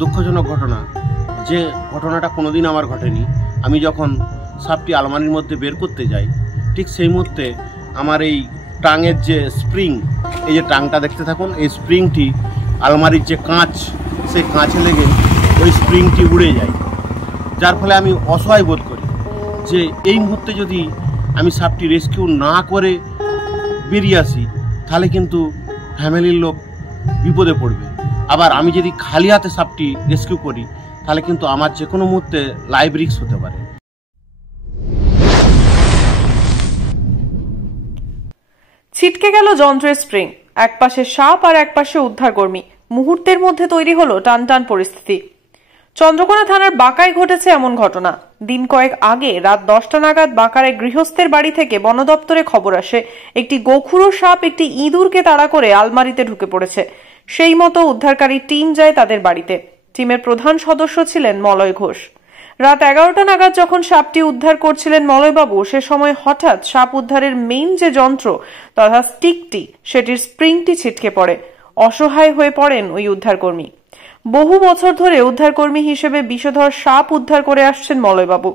দুঃখজনক ঘটনা, যে ঘটনাটা কোনোদিন আমার ঘটেনি। আমি যখন সাপটি আলমারির মধ্যে বের করতে যাই, ঠিক সেই মুহূর্তে আমার এই টাঙের যে স্প্রিং, এই যে টাংটা দেখতে থাকুন, এই স্প্রিংটি আলমারির যে কাঁচ, সেই কাঁচে লেগে ওই স্প্রিংটি উড়ে যায়, যার ফলে আমি অসহায় বোধ করি যে এই মুহূর্তে যদি আমি সাপটি রেস্কিউ না করে বেরিয়ে আসি তাহলে কিন্তু ফ্যামিলির লোক বিপদে পড়বে। আবার আমি যদি খালি হাতে সাপটি রেস্কিউ করি তাহলে কিন্তু আমার যে কোনো মুহূর্তে লাইফ রিস্ক হতে পারে। ছিটকে গেল যন্ত্রের স্প্রিং, একপাশে সাপ আর একপাশে উদ্ধারকর্মী, মুহূর্তের মধ্যে তৈরি হলো টানটান পরিস্থিতি। চন্দ্রকোনা থানার বাঁকায় ঘটেছে এমন ঘটনা। দিন কয়েক আগে রাত 10টা নাগাদ বাঁকার এক গৃহস্থের বাড়ি থেকে বন দপ্তরে খবর আসে একটি গোখুরো সাপ একটি ইঁদুরকে তাড়া করে আলমারিতে ঢুকে পড়েছে। সেই মতো উদ্ধারকারী টিম যায় তাদের বাড়িতে। টিমের প্রধান সদস্য ছিলেন মলয় ঘোষ। রাত 11টা নাগাদ যখন সাপটি উদ্ধার করছিলেন মলয়বাবু, সে সময় হঠাৎ সাপ উদ্ধারের মেইন যে যন্ত্র তথা স্টিকটি, সেটির স্প্রিংটি ছিটকে পড়ে। অসহায় হয়ে পড়েন ওই উদ্ধারকর্মী। বহু বছর ধরে উদ্ধারকর্মী হিসেবে বিষধর সাপ উদ্ধার করে আসছেন মলয়বাবু।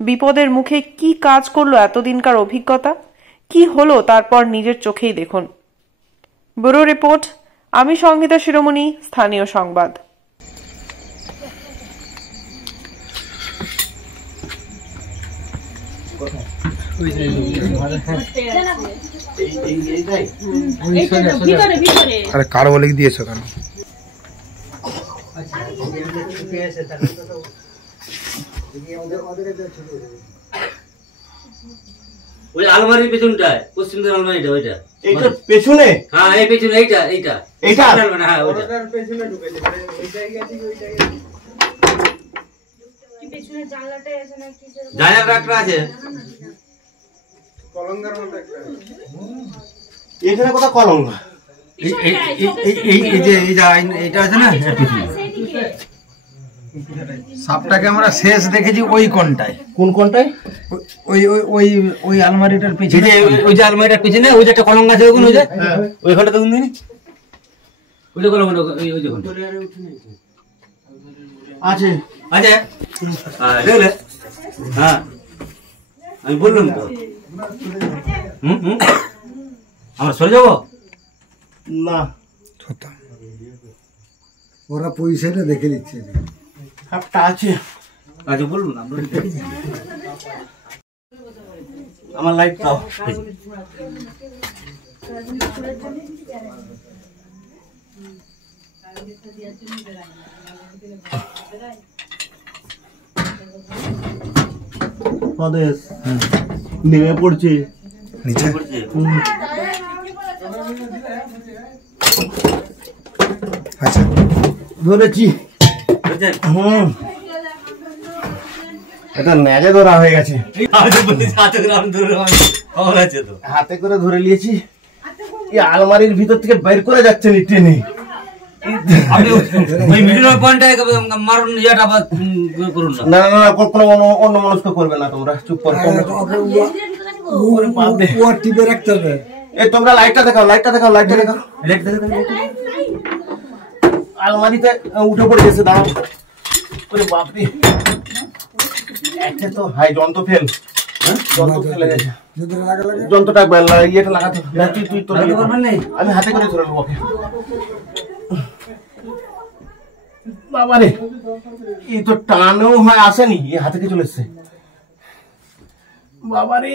বিপদের মুখে কি কাজ করলো এতদিনকার অভিজ্ঞতা, কি হলো তারপর নিজের চোখেই দেখুন। ব্যুরো রিপোর্ট, আমি সংগীতা শিরোমণি, স্থানীয় সংবাদ। আরে কারো বলে দিয়েছো কেন? ওই আলমারির পেছনটায়, পশ্চিম দিকের আলমারিটা, ওইটা এইটার পেছনে? হ্যাঁ, এই পেছনে, এইটা এইটা এইটা হ্যাঁ, ওইটার পেছনে ঢুকেছে। ওই জায়গা থেকে ওই জায়গা কি পেছনে জানলাটাই আছে না কি? জানলা একটা আছে, কলঙ্গার মতো একটা। এখানে কোথা কলঙ্গা? এই যে এইটা আছে না, সাপটাকে আমরা শেষ দেখেছি ওই কোনটায়। কোন কোনটায়? ওই ওই ওই ওই আলমারিটার পিছনে, ওই যে আলমারিটার পিছনে ওই যে একটা কলঙ্ক আছে, ওই যে ওইখানটা দেখুন দিন, ওই যে কলঙ্ক, ওই যে আছে আছে, দেখলে? হ্যাঁ, আমি বললাম তো। আমরা চলে যাবো না, ওরা পয়সাটা দেখে দিচ্ছে। সাপটা আছে, আচ্ছা বলুন। আমার লাইট দাও। নেমে পড়ছে নিচে। আচ্ছা, ধরেছি। এটা ন্যাজে ধরা হয়ে গেছে, হাতে করে ধরে নিয়েছি। এই আলমারির ভিতর থেকে বের করে যাচ্ছে নি টেনে। না না না, কোনো অন্য মানুষ করবে না, তোমরা চুপ করো। টিপে রাখতে হবে। এই তোমরা লাইটটা দেখাও, লাইটটা দেখাও, লাইটটা দেখাও। আলমারিতে উঠে পড়ে গেছে, দাঁড়াও। বাপরে, একটা তো হাই যন্ত্র ফেল, যন্ত্র ফেলে গেছে। যন্ত্রটা ইয়েটা লাগাতে, তুই তো আমি হাতে করে ধরে নেবো। বাবারে, এই তো টানেও হয় আসেনি, এ হাতে চলে এসছে। বাবারে,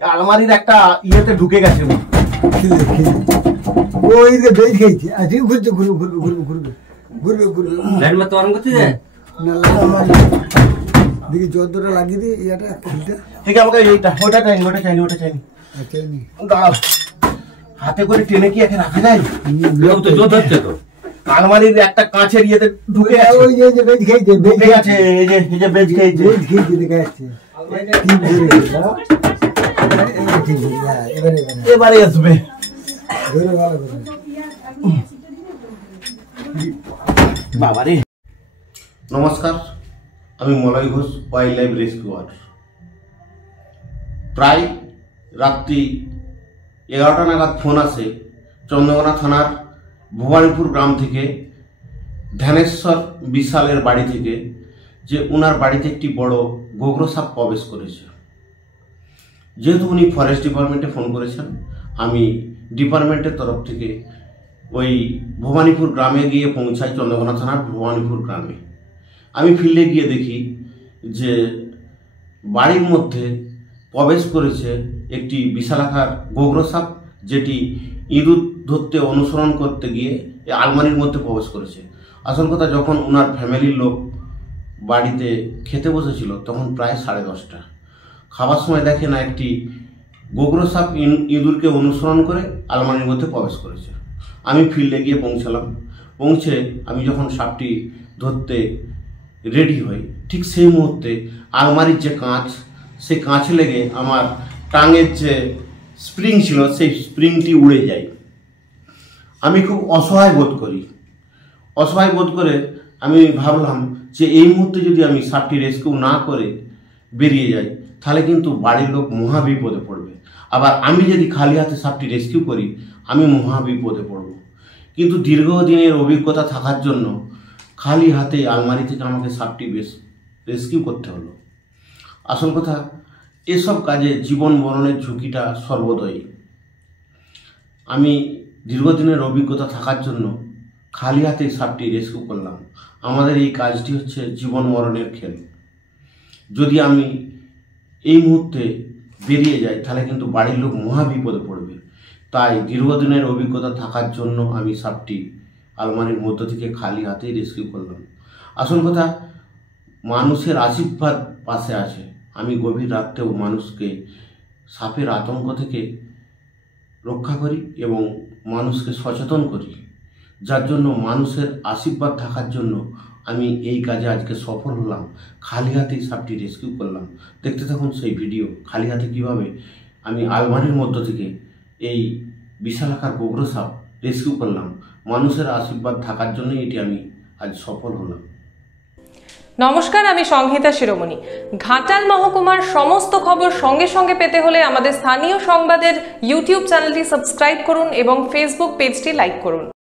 আলমারির একটা ইয়েতে ঢুকে গেছে। ওই যে বেজ খেয়েছে, আজকে ঘুরছে, ঘুরবে ঘুরবে ঘুরবে ঘুরবে ঘুরবে ঘুরবে। লাইন মারতে আরম্ভ করতে যায় না, দেখি যন্ত্রটা লাগিয়ে দিয়ে ইয়াটা খুলতে। ঠিক আছে, আমাকে এইটা, ওটা চাইনি, ওটা চাইনি, ওটা চাইনি। দাঁড়াও, হাতে করে টেনে কি এখানে রাখা যায়? তো জোর ধরছে তো। আলমারির একটা কাঁচের ইয়েতে ঢুকে গেছে। ওই যে বেজ খেয়েছে, ঢুকে গেছে, এই যে বেজ খেয়েছে, বেজ খেয়েছে, দেখা যাচ্ছে। এবারে আসবে। বাবারে, নমস্কার, আমি Malay Ghosh, wild life rescuer. প্রায় রাত্রি 11টা নাগাদ ফোন আসে চন্দ্রকোনা থানার ভবানীপুর গ্রাম থেকে ধ্যানেশ্বর বিশালের বাড়ি থেকে যে ওনার বাড়িতে একটি বড় গোগ্র সাপ প্রবেশ করেছে। যেহেতু উনি ফরেস্ট ডিপার্টমেন্টে ফোন করেছেন, আমি ডিপার্টমেন্টের তরফ থেকে ওই ভবানীপুর গ্রামে গিয়ে পৌঁছাই, চন্দ্রকোনা থানার ভবানীপুর গ্রামে। আমি ফিল্ডে গিয়ে দেখি যে বাড়ির মধ্যে প্রবেশ করেছে একটি বিশালাকার গোগ্র সাপ, যেটি ইঁদুর ধরতে অনুসরণ করতে গিয়ে আলমারির মধ্যে প্রবেশ করেছে। আসল কথা, যখন ওনার ফ্যামিলির লোক বাড়িতে খেতে বসেছিল তখন প্রায় 10:30। খাবার সময় দেখে না একটি গোগ্র সাপ ইঁদুরকে অনুসরণ করে আলমারির মধ্যে প্রবেশ করেছে। আমি ফিল্ডে গিয়ে পৌঁছালাম। পৌঁছে আমি যখন সাপটি ধরতে রেডি হই, ঠিক সেই মুহূর্তে আলমারির যে কাঁচ, সেই কাঁচে লেগে আমার টাঙের যে স্প্রিং ছিল সেই স্প্রিংটি উড়ে যায়। আমি খুব অসহায় বোধ করি। অসহায় বোধ করে আমি ভাবলাম যে এই মুহূর্তে যদি আমি সাপটি রেস্কিউ না করে বেরিয়ে যাই তাহলে কিন্তু বাড়ির লোক মহা বিপদে পড়বে। আবার আমি যদি খালি হাতে সাপটি রেস্কিউ করি আমি মহা বিপদে পড়ব। কিন্তু দীর্ঘদিনের অভিজ্ঞতা থাকার জন্য খালি হাতে আলমারি থেকে আমাকে সাপটি রেস্কিউ করতে হলো। আসল কথা, এসব কাজে জীবন মরণের ঝুঁকিটা সর্বদই। আমি দীর্ঘদিনের অভিজ্ঞতা থাকার জন্য খালি হাতে সাপটি রেস্কিউ করলাম। আমাদের এই কাজটি হচ্ছে জীবন মরণের খেল। যদি আমি এই মুহূর্তে বেরিয়ে যাই তাহলে কিন্তু বাড়ির লোক মহা বিপদে পড়বে। তাই দীর্ঘদিনের অভিজ্ঞতা থাকার জন্য আমি সাপটি আলমারির মধ্য থেকে খালি হাতেই রেস্কিউ করলাম। আসল কথা, মানুষের আশীর্বাদ পাশে আছে। আমি গভীর রাতেও মানুষকে সাপের আতঙ্ক থেকে রক্ষা করি এবং মানুষকে সচেতন করি, যার জন্য মানুষের আশীর্বাদ থাকার জন্য আমি এই কাজে আজকে সফল হলাম। খালি হাতেই সাপটি রেস্কিউ করলাম। দেখতে থাকুন সেই ভিডিও, খালি হাতে কীভাবে আমি আলমারির মধ্য থেকে এই বিশালাকার গোগ্র সাপ রেস্কিউ করলাম। মানুষের আশীর্বাদ থাকার জন্যই এটি আমি আজ সফল হলাম। নমস্কার, আমি সংহিতা শিরোমণি। ঘাটাল মহকুমার সমস্ত খবর সঙ্গে সঙ্গে পেতে হলে আমাদের স্থানীয় সংবাদের ইউটিউব চ্যানেলটি সাবস্ক্রাইব করুন এবং ফেসবুক পেজটি লাইক করুন।